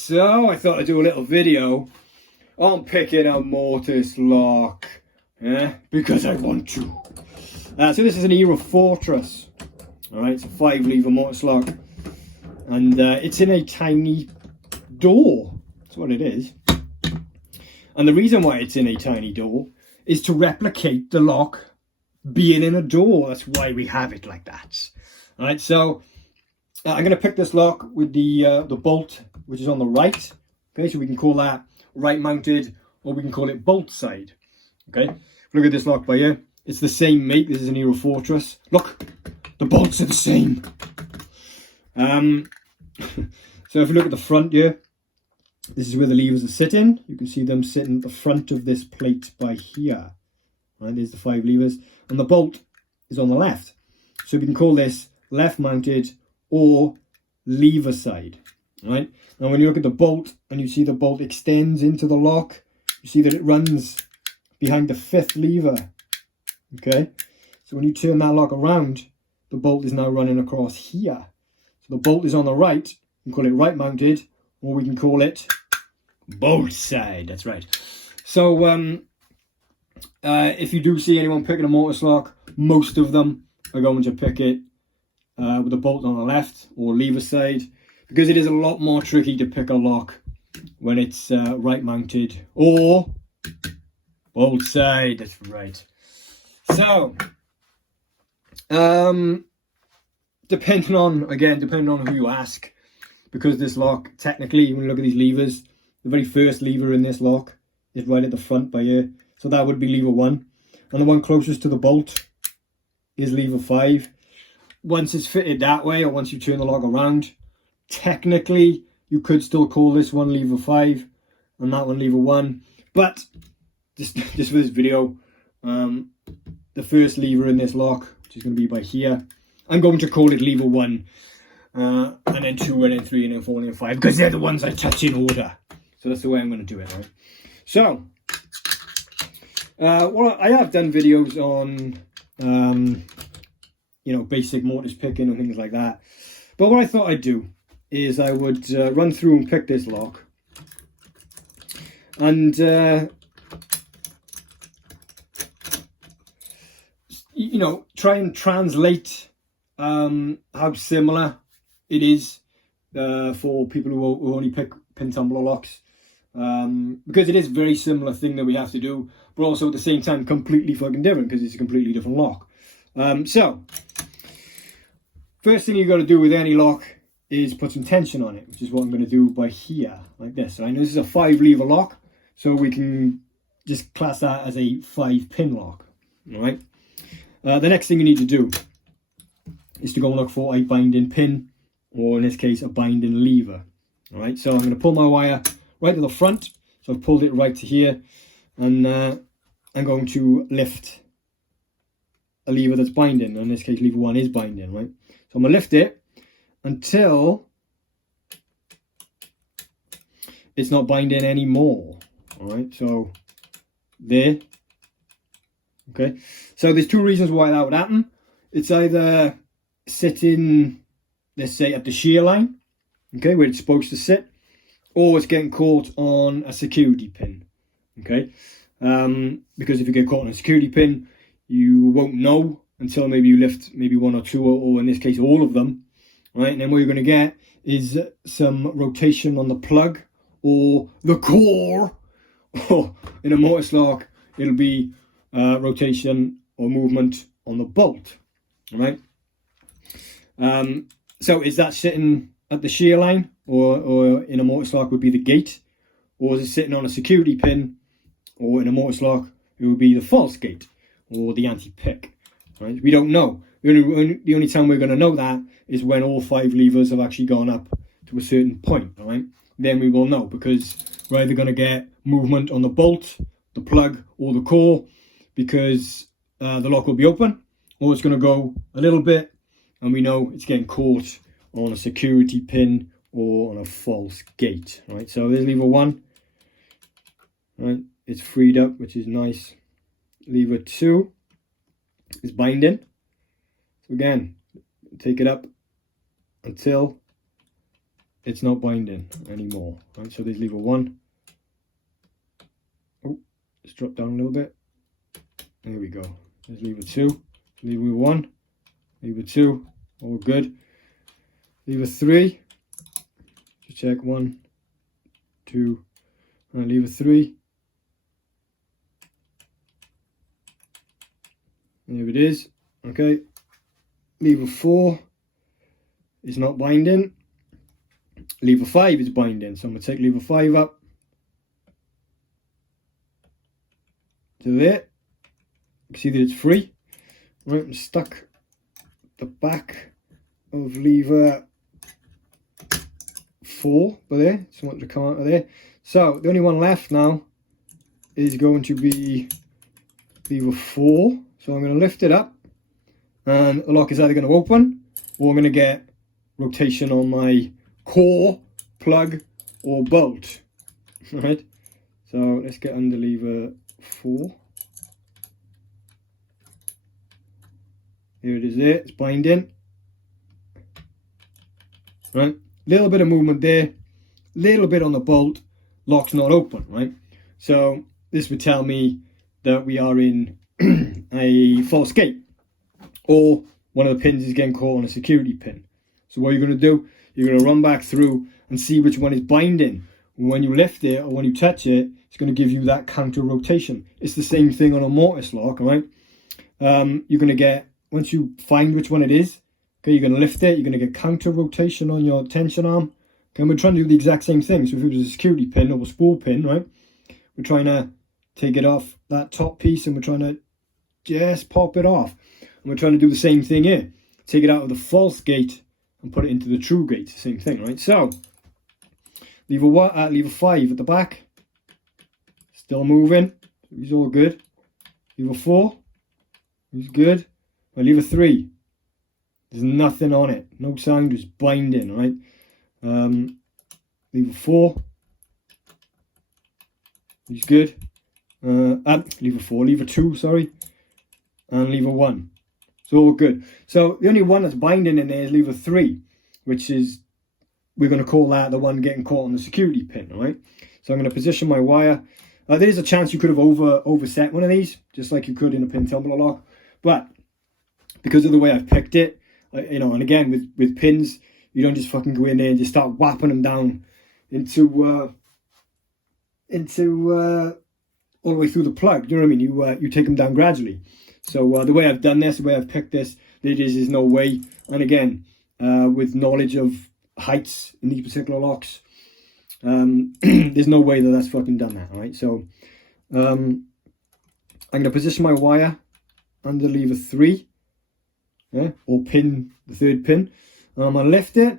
So I thought I'd do a little video on picking a mortise lock, because I want to. So this is an Era Fortress. Alright, it's a 5-lever mortise lock, and it's in a tiny door. That's what it is. And the reason why it's in a tiny door is to replicate the lock being in a door. That's why we have it like that. Alright, so I'm going to pick this lock with the bolt which is on the right. Okay, so we can call that right mounted, or we can call it bolt side. Okay, look at this lock by here. It's the same make. This is an Era Fortress. Look, the bolts are the same. So if you look at the front here, this is where the levers are sitting. You can see them sitting at the front of this plate by here. Right, there's the 5 levers, and the bolt is on the left. So we can call this left mounted or lever side. Right, now when you look at the bolt and you see the bolt extends into the lock, you see that it runs behind the 5th lever. Okay, so when you turn that lock around, the bolt is now running across here. So the bolt is on the right. We can call it right mounted, or we can call it bolt side. That's right. So if you do see anyone picking a mortise lock, most of them are going to pick it with the bolt on the left or lever side, because it is a lot more tricky to pick a lock when it's right mounted or bolt side. That's right. So depending on who you ask, because this lock, technically, when you look at these levers, the very first lever in this lock is right at the front by here, so that would be lever 1, and the one closest to the bolt is lever 5. Once it's fitted that way, or once you turn the lock around, technically you could still call this one lever 5 and that one lever 1, but just for this video, the first lever in this lock, which is going to be by here, I'm going to call it lever 1, and then 2, and then 3, and then 4, and then 5, because they're the ones I touch in order. So that's the way I'm going to do it, right? So well, I have done videos on you know, basic mortise picking and things like that, but what I thought I'd do is I would run through and pick this lock, and you know, try and translate how similar it is for people who only pick pin tumbler locks, because it is a very similar thing that we have to do, but also at the same time completely fucking different, because it's a completely different lock. So first thing you got to do with any lock is put some tension on it, which is what I'm going to do by here, like this. So I know this is a 5-lever lock, so we can just class that as a 5-pin lock. All right. The next thing you need to do is to go and look for a binding pin, or in this case, a binding lever. All right. So I'm going to pull my wire right to the front. So I've pulled it right to here, and I'm going to lift a lever that's binding. In this case, lever 1 is binding, right? So I'm going to lift it until it's not binding anymore. All right, so there. Okay, so there's 2 reasons why that would happen. It's either sitting, let's say, at the shear line, okay, where it's supposed to sit, or it's getting caught on a security pin. Okay, because if you get caught on a security pin, you won't know until maybe you lift maybe 1 or 2, or in this case all of them, right? And then what you're going to get is some rotation on the plug or the core. Or in a mortise lock, it'll be rotation or movement on the bolt, right? So is that sitting at the shear line, or in a mortise lock would be the gate, or is it sitting on a security pin, or in a mortise lock it would be the false gate or the anti-pick, right? We don't know. The only time we're going to know that is when all 5 levers have actually gone up to a certain point, right? Then we will know, because we're either going to get movement on the bolt, the plug, or the core, because the lock will be open, or it's going to go a little bit and we know it's getting caught on a security pin or on a false gate, right? So there's lever 1, right? It's freed up, which is nice. Lever 2 is binding. So again, take it up until it's not binding anymore. Right, so there's lever 1. Oh, let's drop down a little bit. There we go. There's lever 2, lever 1, lever 2, all good. Lever 3, just check 1, 2, and lever 3. There it is. Okay. Lever 4 is not binding. Lever 5 is binding. So I'm going to take lever 5 up to there. You can see that it's free. Right, I'm stuck the back of lever 4 by there. So I want to come out of there. So the only one left now is going to be lever 4. So I'm going to lift it up, and the lock is either going to open, or I'm going to get rotation on my core, plug, or bolt. Right. So let's get under lever 4. Here it is there, it's binding. Right, little bit of movement there, little bit on the bolt, lock's not open, right? So this would tell me that we are in a false gate, or one of the pins is getting caught on a security pin. So what you're going to do, you're going to run back through and see which one is binding. When you lift it or when you touch it, it's going to give you that counter rotation. It's the same thing on a mortise lock, all right? You're going to get, once you find which one it is, okay, you're going to lift it, you're going to get counter rotation on your tension arm. Okay, and we're trying to do the exact same thing. So if it was a security pin or a spool pin, right, we're trying to take it off that top piece and we're trying to just pop it off. And we're trying to do the same thing here. Take it out of the false gate and put it into the true gate. Same thing, right? So lever 5 at the back, still moving. He's all good. Lever 4, he's good. Well, lever 3, there's nothing on it. No sound, just binding, right? Lever 4, he's good. Lever 2, sorry. And lever 1. It's all good. So the only one that's binding in there is lever 3, which is, we're going to call that the one getting caught on the security pin, all right? So I'm going to position my wire. There is a chance you could have overset one of these, just like you could in a pin tumbler lock. But because of the way I've picked it, you know, and again, with pins, you don't just fucking go in there and just start whapping them down into all the way through the plug. Do you know what I mean? You take them down gradually. So the way I've done this, the way I've picked this, there is no way. And again, with knowledge of heights in these particular locks, there's no way that that's fucking done that, all right? So I'm going to position my wire under lever 3, yeah, or pin, the third pin. And I'm going to lift it,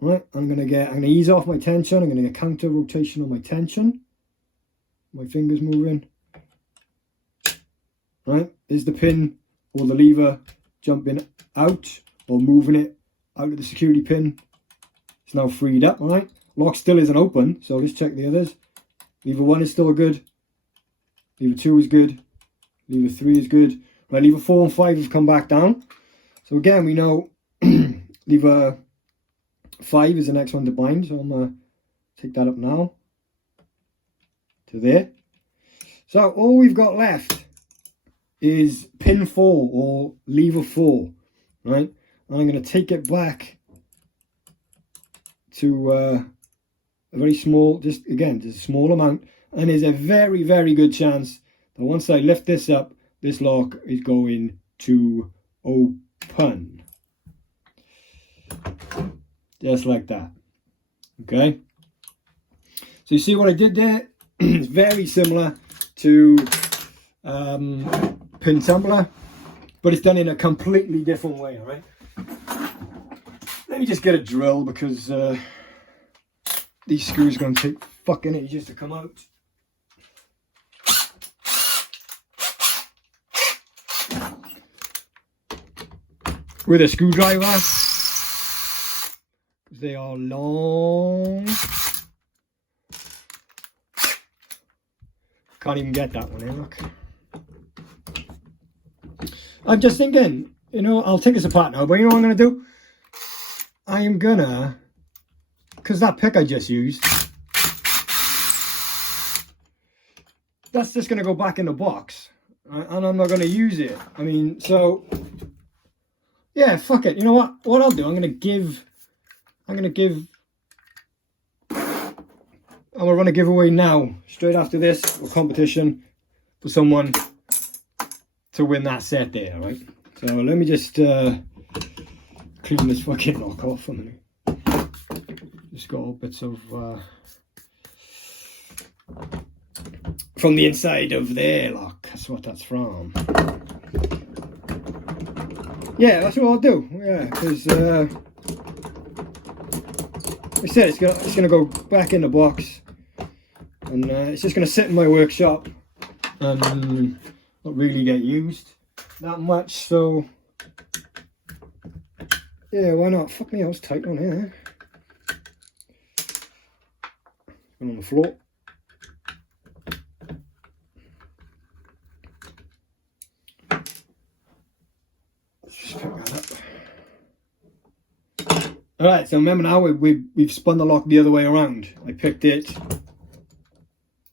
right? I'm going to ease off my tension. I'm going to get counter rotation on my tension. My fingers moving. Right, is the pin or the lever jumping out or moving it out of the security pin? It's now freed up, all right? Lock still isn't open, so let's check the others. Lever 1 is still good. Lever 2 is good. Lever 3 is good. Right, lever 4 and 5 have come back down. So again, we know lever 5 is the next one to bind, so I'm going to take that up now to there. So all we've got left is pin 4 or lever 4, right? And I'm going to take it back to a very small, just a small amount. And there's a very, very good chance that once I lift this up, this lock is going to open. Just like that. Okay? So you see what I did there? It's very similar to pin tumbler, but it's done in a completely different way, all right? Let me just get a drill because these screws are going to take fucking ages to come out. With a screwdriver, because they are long. Can't even get that one in, look. I'm just thinking, you know, I'll take this apart now, but you know what I'm going to do? I am going to because that pick I just used, that's just going to go back in the box, right? And I'm not going to use it. I mean, so yeah, fuck it. You know what I'll do, I'm going to run a giveaway now, straight after this, a competition for someone to win that set there, right? So let me just clean this fucking lock off a minute. Just got all bits of from the inside of there, lock. That's what that's from. Yeah, that's what I'll do. Yeah, because like I said, it's gonna go back in the box, and it's just gonna sit in my workshop and not really get used that much. So yeah, why not? Fuck me, I was tight on here. And on the floor. Let's just pick that up. Alright, so remember now we've spun the lock the other way around. I picked it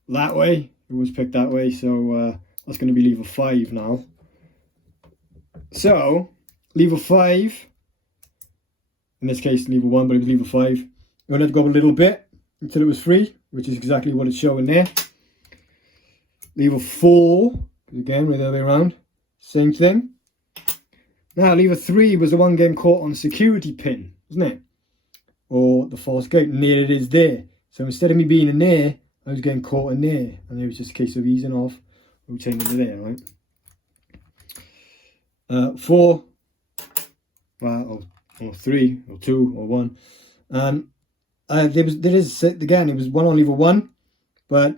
that way. It was picked that way, so that's going to be lever 5 now. So, lever 5, in this case lever 1, but it was lever 5. You're going to have to go up a little bit until it was free, which is exactly what it's showing there. Lever 4, again, right the other way around, same thing. Now, lever 3 was the one getting caught on the security pin, wasn't it? Or the false gate, and there it is there. So instead of me being in there, I was getting caught in there, and it was just a case of easing off, rotating into there, right? 4, well, or 3, or 2, or 1. There is again, it was one on lever 1, but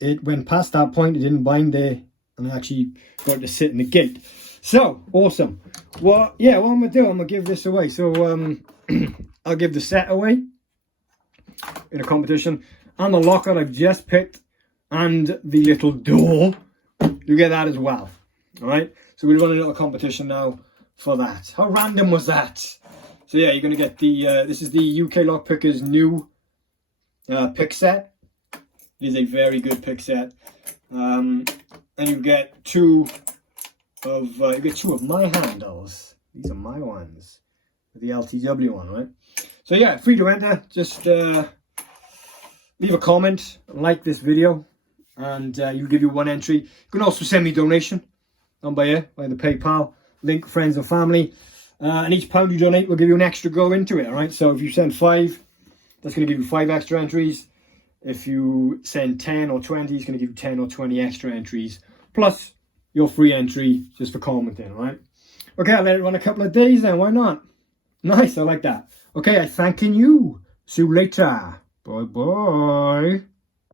it went past that point, it didn't bind there, and I actually got to sit in the gate. So awesome. Well, yeah, what I'm gonna do, I'm gonna give this away. So I'll give the set away in a competition, and the lock that I've just picked, and the little door. You get that as well. All right. So we'll run a little competition now for that. How random was that? So yeah, you're gonna get the this is the UK Lock Pickers new pick set. It is a very good pick set, and you get two of my handles. These are my ones, the LTW one, right? So yeah, free to enter. Just leave a comment, like this video, and you'll give you one entry. You can also send me a donation on by here, by the PayPal link, friends and family. And each £1 you donate will give you an extra go into it, all right? So if you send 5, that's going to give you 5 extra entries. If you send 10 or 20, it's going to give you 10 or 20 extra entries, plus your free entry just for commenting, all right? Okay, I'll let it run a couple of days then, why not? Nice, I like that. Okay, I'm thanking you. See you later. Bye-bye.